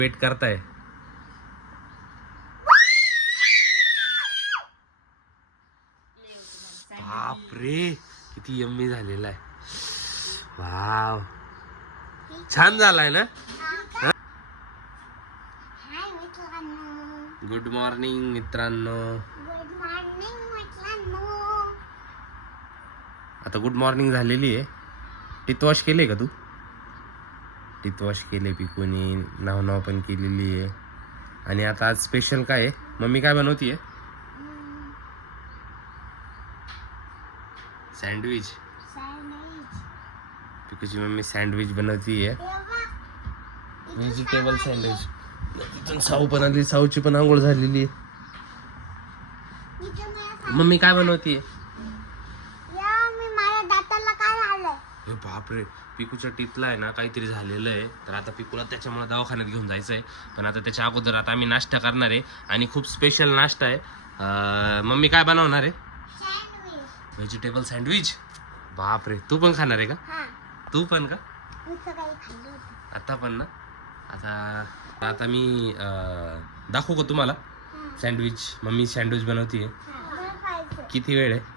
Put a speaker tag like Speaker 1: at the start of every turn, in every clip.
Speaker 1: Weight करताय. बापरे किती यम्मी झालेला आहे. वाव छान झालाय ना. गुड मॉर्निंग मित्रांनो. आता गुड मॉर्निंग झालेली आहे. टीथ वॉश केले का तू? टीथ वॉश केले पिकूनी, नाव पण केलेली आहे. आणि आता आज स्पेशल काय आहे? मम्मी काय बनवतीये? सँडविच. पिकूची मम्मी सँडविच बनवतीये, व्हेजिटेबल सँडविच. तिथून साऊ पण आली, साऊची पण आंघोळ झालेली आहे. मम्मी काय बनवतीये? बापरे पिकूच्या टीथला आहे ना काहीतरी झालेलं आहे. तर आता पिकूला त्याच्यामुळे दवाखान्यात घेऊन जायचं आहे. पण आता त्याच्या अगोदर आता आम्ही नाश्ता करणार आहे आणि खूप स्पेशल नाश्ता आहे. मम्मी काय बनवणार आहे? Vegetable sandwich. बापरे तू पण खाणार आहे का? तू पण का? आता पण ना. आता मी दाखवू का तुम्हाला सँडविच? Mummy sandwich बनवतीये. किती वेळ आहे?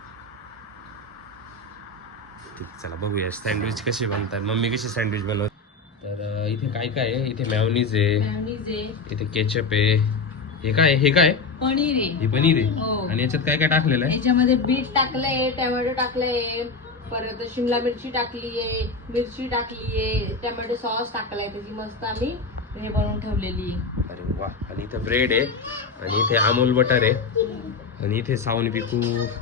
Speaker 1: ठीक आहे चला बघूया सँडविच कसे बनतात, मम्मी कशी सँडविच बनवते. तर इथे काय काय आहे? इथे मॅयोनीज आहे, इथे केचप आहे. हे काय? हे काय?
Speaker 2: पनीर आहे.
Speaker 1: हे पनीर आहे. आणि याच्यात काय काय टाकलेलं आहे?
Speaker 2: याच्यामध्ये बीट टाकलंय, टोमॅटो टाकलंय, परत शिमला मिरची टाकलीये, मिरची टाकलीये, टोमॅटो सॉस टाकलाय. त्याची मस्त आम्ही हे बनवून ठेवलेली आहे.
Speaker 1: अरे वा. आणि इथे ब्रेड आहे, आणि इथे अमूल बटर आहे, आणि इथे सावनी पिकू,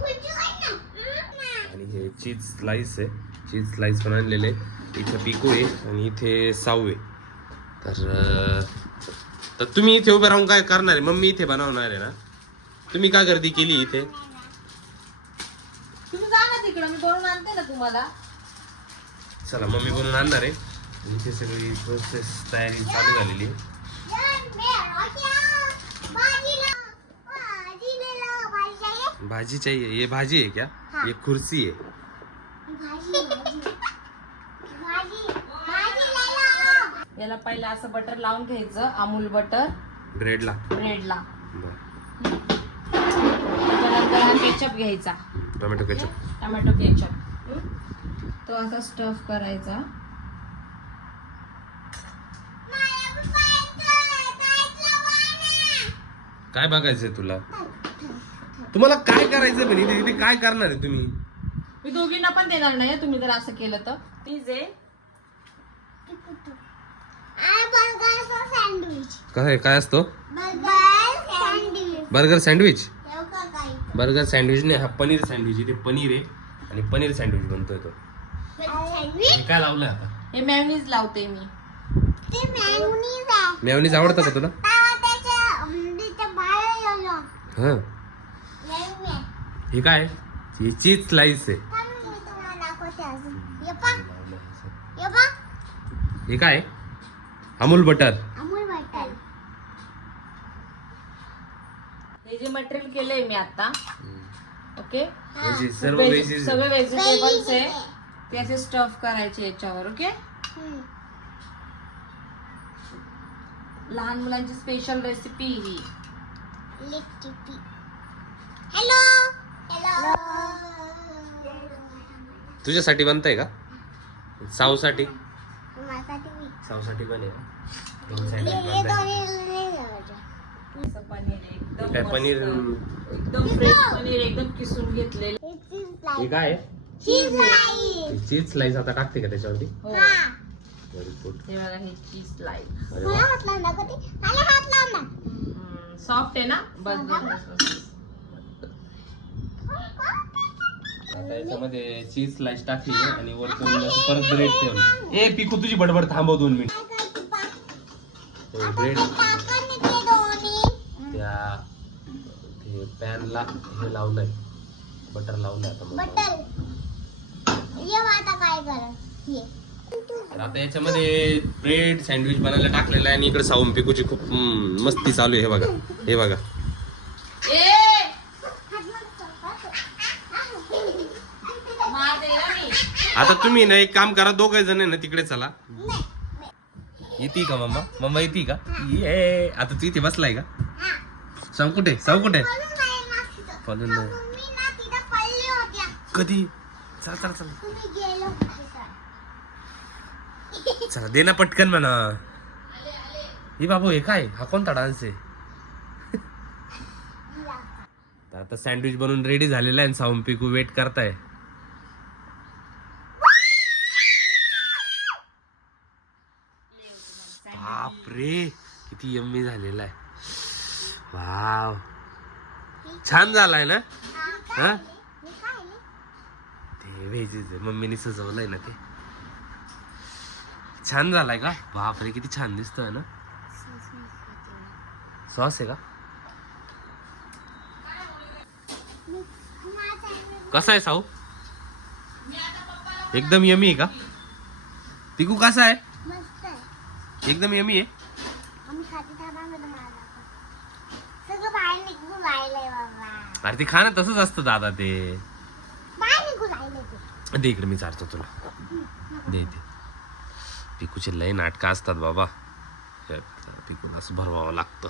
Speaker 1: आणि हे चीज स्लाइस आहे. चीज स्लाइस पण आणलेले. इथे पिकू आहे आणि इथे साऊ आहे. तर तुम्ही इथे उभे राहून काय करणार आहे? मम्मी इथे बनवणार आहे ना. तुम्ही काय गर्दी केली इथे?
Speaker 2: तुम्ही जा ना तिकडं, मी बनवून आणते ना तुम्हाला.
Speaker 1: चला मम्मी बनवून आणणार आहे. इथे सगळी प्रोसेस तयारी चालू झालेली आहे. भाजी चाहिए? ये भाजी है क्या? ये कुर्सी है.
Speaker 2: याला पहिला असं बटर लावून घ्यायचं, अमूल बटर
Speaker 1: ब्रेडला.
Speaker 2: त्याच्यानंतर हा केचप घ्यायचा,
Speaker 1: टोमॅटो केचप.
Speaker 2: Tomato ketchup. तो असा स्टफ करायचा.
Speaker 1: काय बघायचंय तुला? तुम्हाला काय करायचंय? पण इथे काय करणार आहे तुम्ही?
Speaker 2: मी दोघींना पण देणार नाही तुम्ही जर असं केलं तर. पिझ्झे
Speaker 1: काय असतो? Burger sandwich. बर्गर सँडविच नाही, हा पनीर सँडविच. इथे पनीर आहे आणि पनीर सँडविच बनतोय तो. हे काय लावलंय आता?
Speaker 2: हे मेयोनीज लावते मी.
Speaker 1: मेयोनीज आवडतं का तुला? हा. हे काय? ही चीज स्लाइस आहे. हे काय? अमूल बटर.
Speaker 2: हे जे मटेरियल केलंय मी आता, ओके,
Speaker 1: सर्व
Speaker 2: सगळे व्हेजिटेबल्स आहे ते असे स्टफ करायचे याच्यावर. ओके, लहान मुलांची स्पेशल रेसिपी ही.
Speaker 1: तुझ्यासाठी बनतंय का? साऊसाठी? साऊसाठी पण आहे. दोन सँडविच काय? पनीर
Speaker 2: एकदम फ्रेश पनीर एकदम किसून घेतलेले.
Speaker 1: हे काय? चीज स्लाइस आता टाकते का त्याच्यावरती?
Speaker 2: हो,
Speaker 1: व्हेरी गुड.
Speaker 2: हे बघा, हे चीज स्लाइस.
Speaker 1: अरे वा.
Speaker 2: सॉफ्ट आहे ना. बस.
Speaker 1: आता याच्यामध्ये चीज स्लाइस टाकली आणि वरतून परत ब्रेड ठेवली. ए पिकू तुझी बडबड थांबव 2 मिनिट. ब्रेड त्या पॅनला हे लावलंय, बटर लावलंय. आता याच्यामध्ये ब्रेड सँडविच बनायला टाकलेलं आहे आणि इकडे साऊन पिकूची खूप मस्ती चालू आहे. हे बघा, हे बघा. आता तुम्ही ना एक काम करा, 2 जण आहे ना तिकडे चला. येते का मम्मा? मम्मा येते का? ये आता तू इथे बसलाय का? साऊ कुठे? साऊ कुठे? पळून नाही. कधी? चला चला चला चला दे ना पटकन म्हणा. ही बाबू हे काय? हा कोणता डान्स आहे? तर आता सँडविच बनवून रेडी झालेला आहे आणि साऊम पिकू वेट करताय. बाप रे किती यम्मी झालेला आहे. वाव छान झालाय ना. हा ते व्हेजीच मम्मीने सजवलंय ना ते. छान झालाय का? बाप रे किती छान दिसतोय ना. सॉस आहे का? कसा आहे साऊ? एकदम यमी आहे का? पिकू कसा आहे? एकदम यमी आहे. अरे ते खाणं तसंच असतं दादा. ते दे इकडे मी चालतो तुला. दे दे. पिकूचे लय नाटकं असतात बाबा. पिकू असं भरवावं लागतं.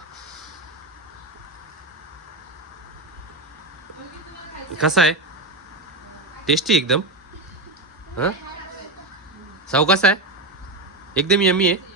Speaker 1: कसा आहे? टेस्टी एकदम. हा साऊ कसा आहे? एकदम यमी आहे.